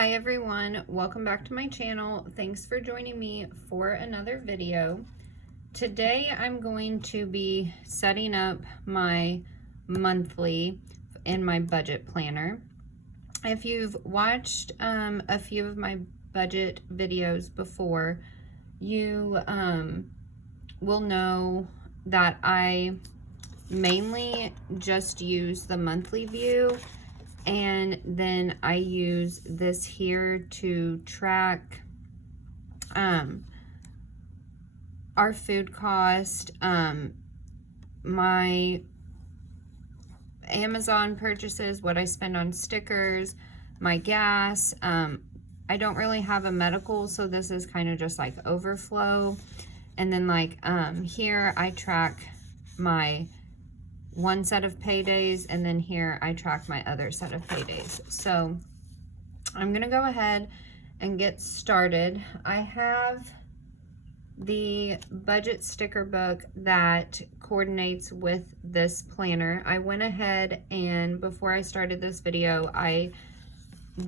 Hi everyone, welcome back to my channel. Thanks for joining me for another video. Today I'm going to be setting up my monthly in my budget planner. If you've watched a few of my budget videos before, you will know that I mainly just use the monthly view, and then I use this here to track our food cost, my Amazon purchases, what I spend on stickers, my gas. I don't really have a medical, so this is kind of just like overflow. And then like here I track my one set of paydays, and then here I track my other set of paydays. So I'm gonna go ahead and get started. I have the budget sticker book that coordinates with this planner. I went ahead and before I started this video, I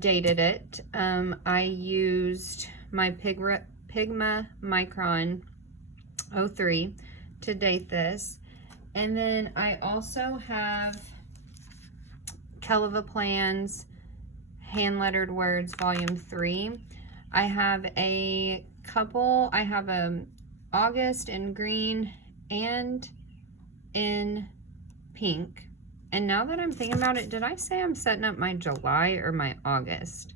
dated it. I used my Pigma Micron 03 to date this. And then I also have Kelva Plans Hand Lettered Words Volume 3. I have a couple, I have August in green and in pink. And now that I'm thinking about it, did I say I'm setting up my July or my August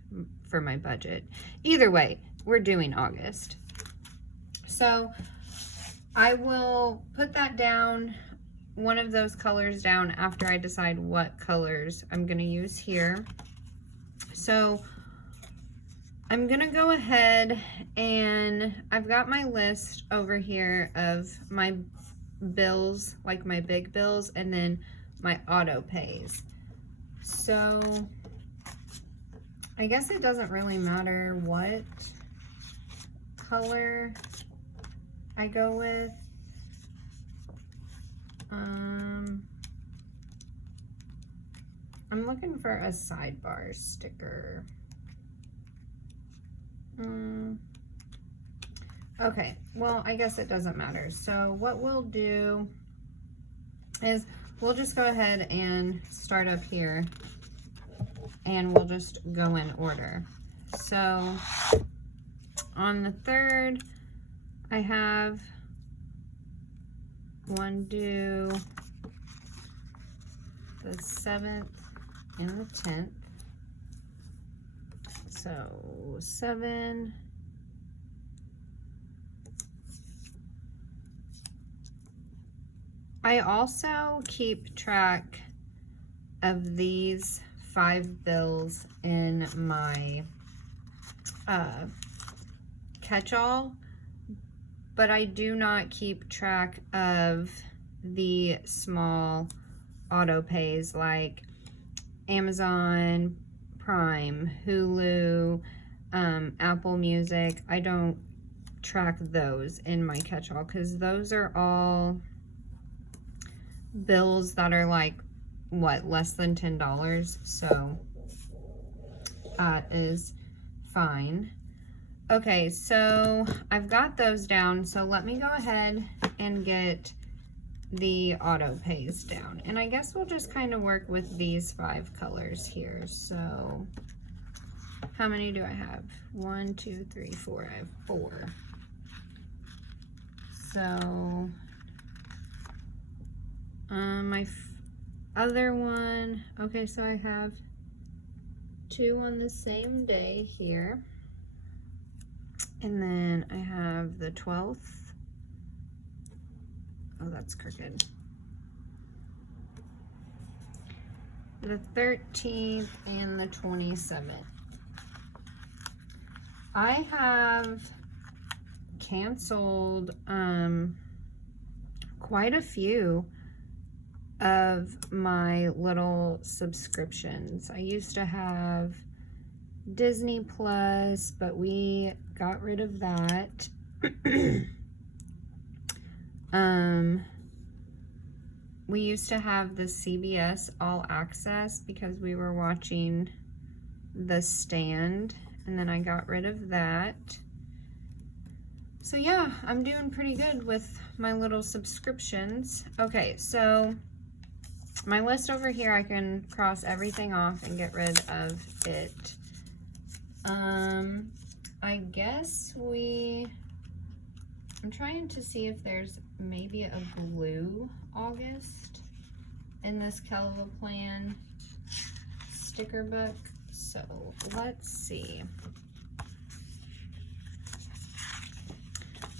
for my budget? Either way, we're doing August. So I will put that down, one of those colors down, after I decide what colors I'm going to use here. So I'm going to go ahead and I've got my list over here of my bills, like my big bills, and then my auto pays. So I guess it doesn't really matter what color I go with. I'm looking for a sidebar sticker. Okay, well, I guess it doesn't matter. So what we'll do is we'll just go ahead and start up here, and we'll just go in order. So on the 3rd, I have one due, the 7th, and the 10th. So 7. I also keep track of these 5 bills in my catch-all, but I do not keep track of the small auto pays like Amazon Prime, Hulu, Apple Music. I don't track those in my catch-all because those are all bills that are like, what, less than $10, so that is fine. Okay, so I've got those down, so let me go ahead and get the auto pays down. And I guess we'll just kind of work with these 5 colors here. So how many do I have? 1, 2, 3, 4. I have 4. So my other one, okay, so I have 2 on the same day here. And then I have the 12th. Oh, that's crooked. The 13th and the 27th. I have canceled quite a few of my little subscriptions. I used to have Disney Plus, but we got rid of that. We used to have the CBS All Access because we were watching The Stand and then I got rid of that. So yeah, I'm doing pretty good with my little subscriptions. Okay, so my list over here, I can cross everything off and get rid of it. I guess I'm trying to see if there's maybe a glue August in this Kelva Plan sticker book. So let's see.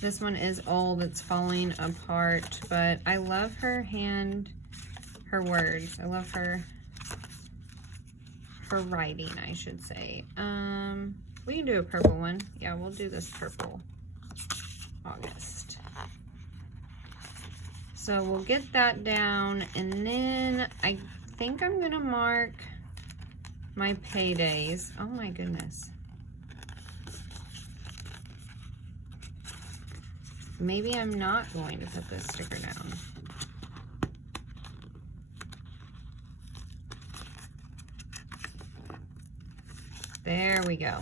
This one is old, it's falling apart, but I love her words. I love her writing, I should say. We can do a purple one. Yeah, we'll do this purple August. So we'll get that down, and then I think I'm gonna mark my paydays. Oh my goodness. Maybe I'm not going to put this sticker down. There we go.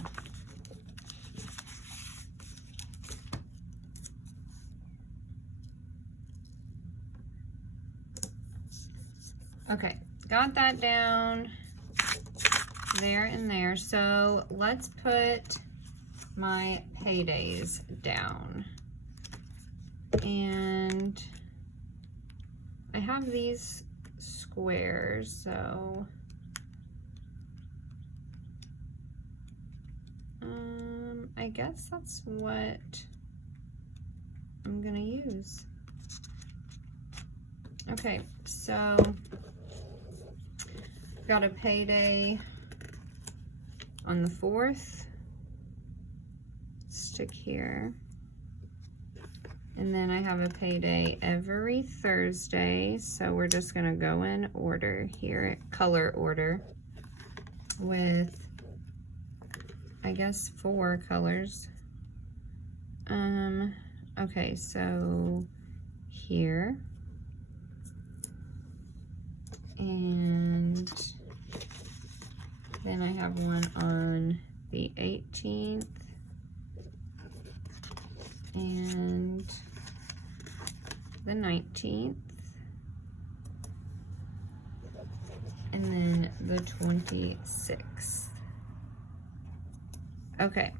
Okay, got that down there and there. So let's put my paydays down. And I have these squares, so I guess that's what I'm gonna use. Okay, so got a payday on the 4th, stick here. And then I have a payday every Thursday, so we're just gonna go in order here, color order, with I guess 4 colors. Okay, so here, and then I have one on the 18th, and the 19th, and then the 26th. Okay,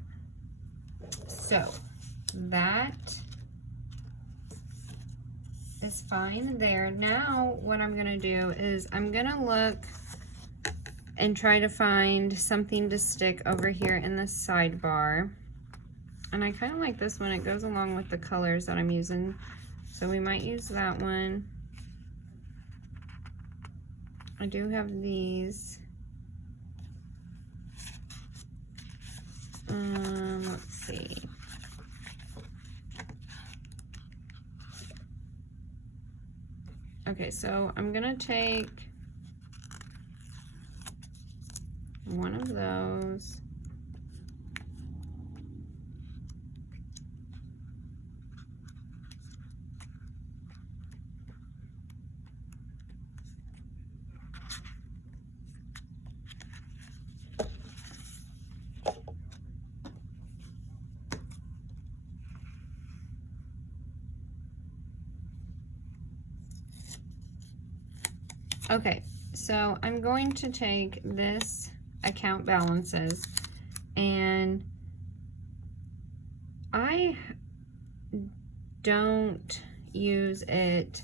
so that is fine there. Now what I'm gonna do is I'm gonna look and try to find something to stick over here in the sidebar. And I kind of like this one. It goes along with the colors that I'm using. So we might use that one. I do have these. Let's see. Okay, so I'm gonna take one of those. Okay, so I'm going to take this account balances, and I don't use it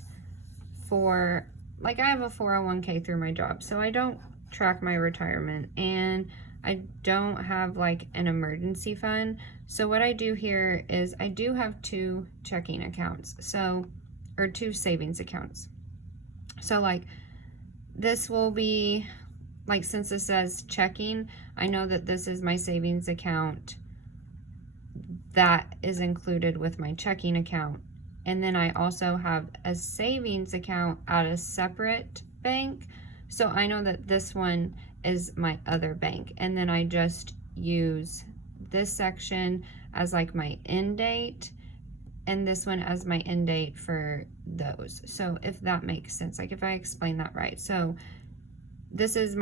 for, like, I have a 401k through my job, so I don't track my retirement, and I don't have like an emergency fund. So what I do here is I do have 2 checking accounts, so, or 2 savings accounts. So like this will be, like, since this says checking, I know that this is my savings account that is included with my checking account. And then I also have a savings account at a separate bank. So I know that this one is my other bank. And then I just use this section as like my end date, and this one as my end date for those. So if that makes sense, like if I explain that right. So this is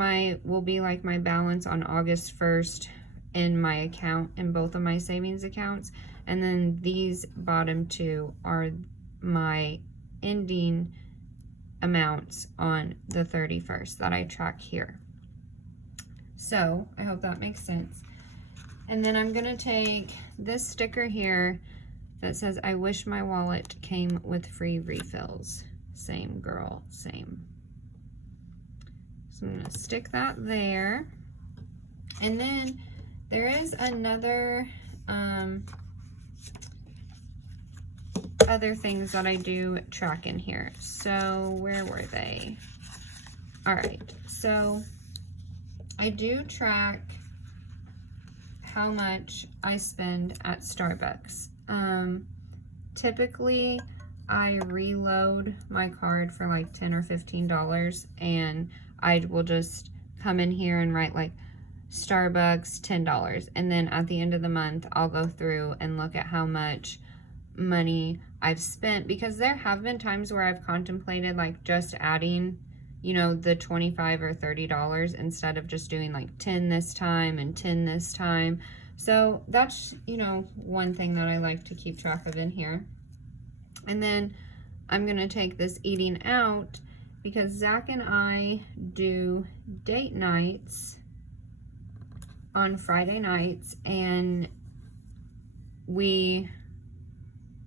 will be like my balance on August 1st in my account, in both of my savings accounts. And then these bottom two are my ending amounts on the 31st that I track here. So I hope that makes sense. And then I'm gonna take this sticker here that says, I wish my wallet came with free refills. Same girl, same. So I'm gonna stick that there. And then there is another other things that I do track in here. So where were they? All right, so I do track how much I spend at Starbucks. Typically I reload my card for like $10 or $15, and I will just come in here and write like Starbucks $10, and then at the end of the month I'll go through and look at how much money I've spent, because there have been times where I've contemplated like just adding, you know, the $25 or $30 instead of just doing like 10 this time and 10 this time. So that's, you know, one thing that I like to keep track of in here. And then I'm gonna take this eating out, because Zach and I do date nights on Friday nights, and we,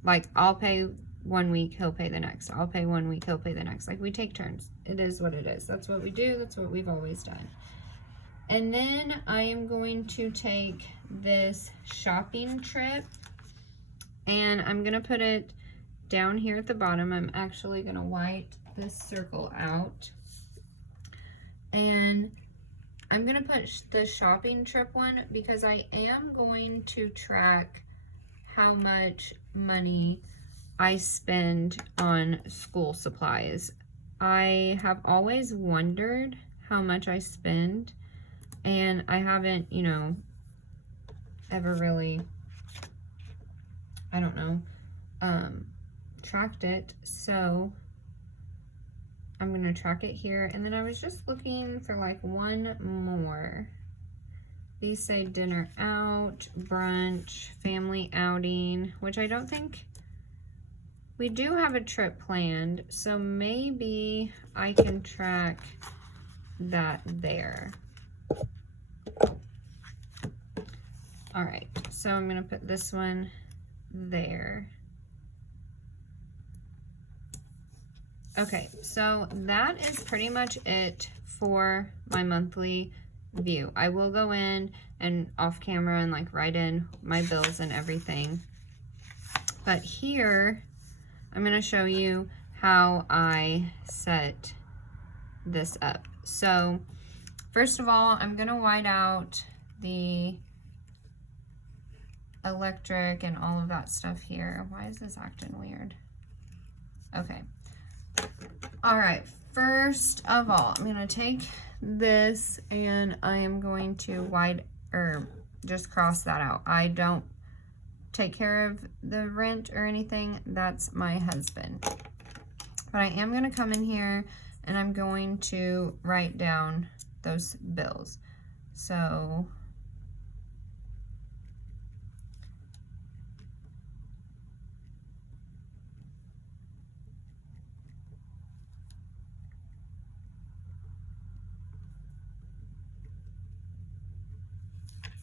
like, I'll pay 1 week, he'll pay the next. I'll pay 1 week, he'll pay the next. Like, we take turns. It is what it is. That's what we do. That's what we've always done. And then I am going to take this shopping trip, and I'm going to put it down here at the bottom. I'm actually going to white this circle out. And I'm going to put the shopping trip one because I am going to track how much money I spend on school supplies. I have always wondered how much I spend, and I haven't, you know, ever really, I don't know, tracked it. So I'm going to track it here. And then I was just looking for like one more. These say dinner out, brunch, family outing, which I don't think we do have a trip planned, so maybe I can track that there. All right, so I'm gonna put this one there. Okay, so that is pretty much it for my monthly view. I will go in and off camera and like write in my bills and everything. But here, I'm going to show you how I set this up. So first of all, I'm going to white out the electric and all of that stuff here. Why is this acting weird? Okay. All right. First of all, I'm going to take this and I am going to white or just cross that out. I don't take care of the rent or anything. That's my husband. But I am going to come in here and I'm going to write down those bills. So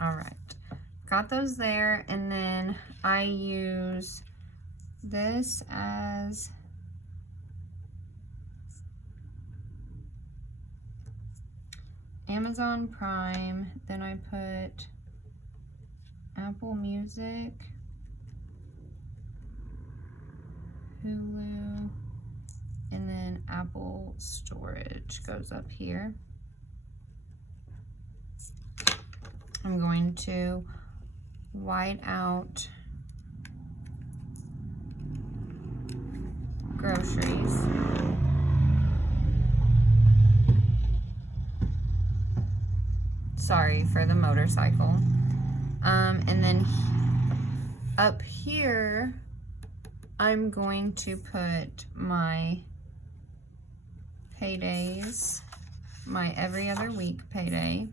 all right, got those there, and then I use this as Amazon Prime, then I put Apple Music, Hulu, and then Apple Storage goes up here. I'm going to white out groceries. Sorry for the motorcycle. And then up here, I'm going to put my paydays, my every other week payday.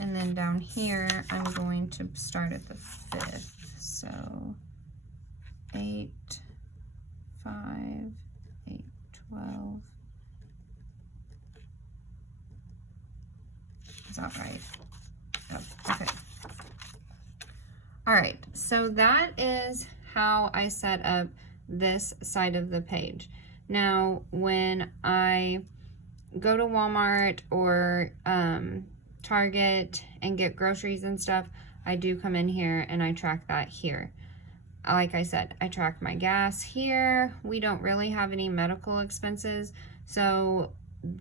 And then down here, I'm going to start at the 5th. So 8, 5, 8, 12. Is that right? Oh, okay. All right, so that is how I set up this side of the page. Now, when I go to Walmart or Target and get groceries and stuff, I do come in here and I track that here. Like I said, I track my gas here. We don't really have any medical expenses, so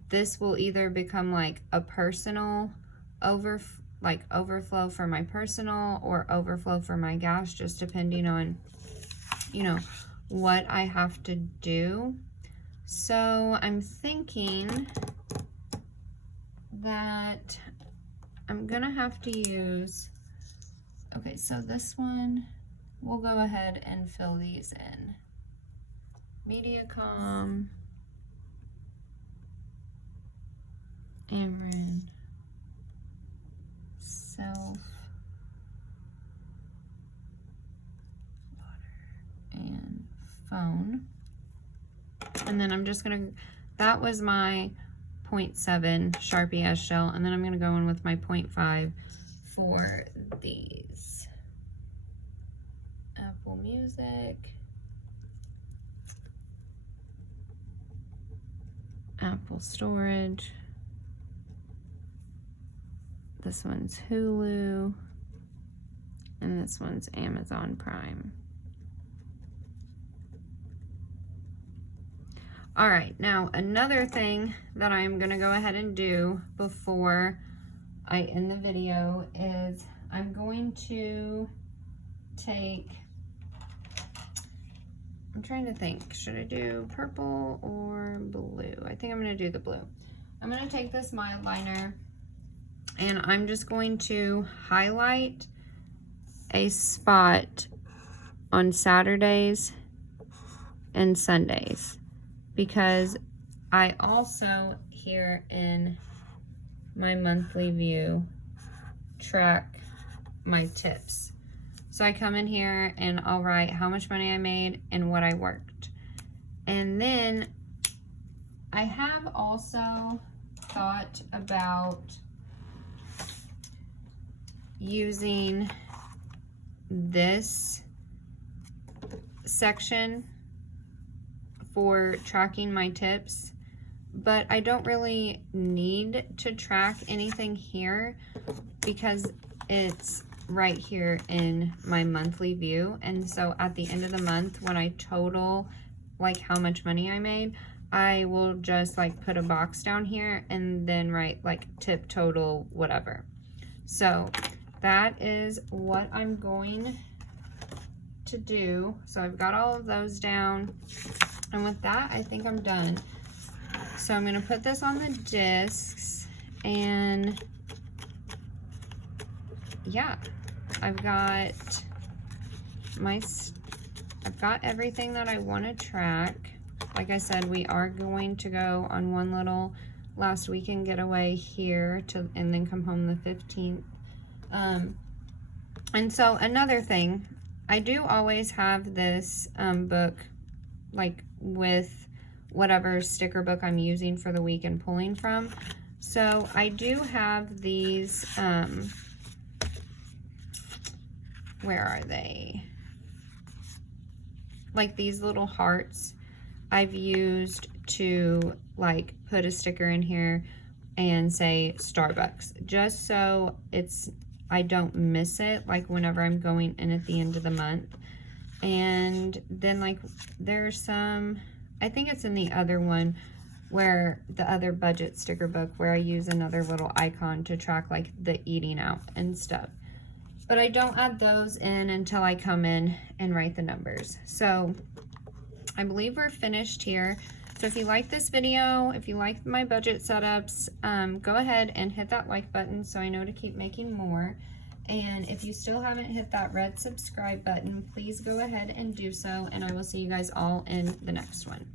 this will either become like a personal overflow for my personal or overflow for my gas, just depending on, you know, what I have to do. So I'm thinking that I'm gonna have to use, okay, so this one, we'll go ahead and fill these in. Mediacom, Ameren, Self, water, and phone. And then I'm just gonna, that was my 0.7 Sharpie S Gel, and then I'm gonna go in with my 0.5 for these. Apple Music, Apple Storage, this one's Hulu, and this one's Amazon Prime. All right, now another thing that I'm gonna go ahead and do before I end the video is I'm going to take, I'm trying to think, should I do purple or blue? I think I'm gonna do the blue. I'm gonna take this mild liner and I'm just going to highlight a spot on Saturdays and Sundays, because I also here in my monthly view track my tips. So I come in here and I'll write how much money I made and what I worked. And then I have also thought about using this section for tracking my tips, but I don't really need to track anything here because it's right here in my monthly view. And so at the end of the month, when I total like how much money I made, I will just like put a box down here and then write like tip total whatever. So that is what I'm going to do. So I've got all of those down, and with that I think I'm done. So I'm going to put this on the discs, and yeah, I've got everything that I want to track. Like I said, we are going to go on one little last weekend getaway here and then come home the 15th. And so another thing, I do always have this book like with whatever sticker book I'm using for the week and pulling from. So I do have these, where are they? Like these little hearts I've used to like put a sticker in here and say Starbucks, just so I don't miss it like whenever I'm going in at the end of the month. And then like there's some, I think it's in the other one, where the other budget sticker book, where I use another little icon to track like the eating out and stuff. But I don't add those in until I come in and write the numbers. So I believe we're finished here. So if you like this video, if you like my budget setups, go ahead and hit that like button so I know to keep making more. And if you still haven't hit that red subscribe button, please go ahead and do so. And I will see you guys all in the next one.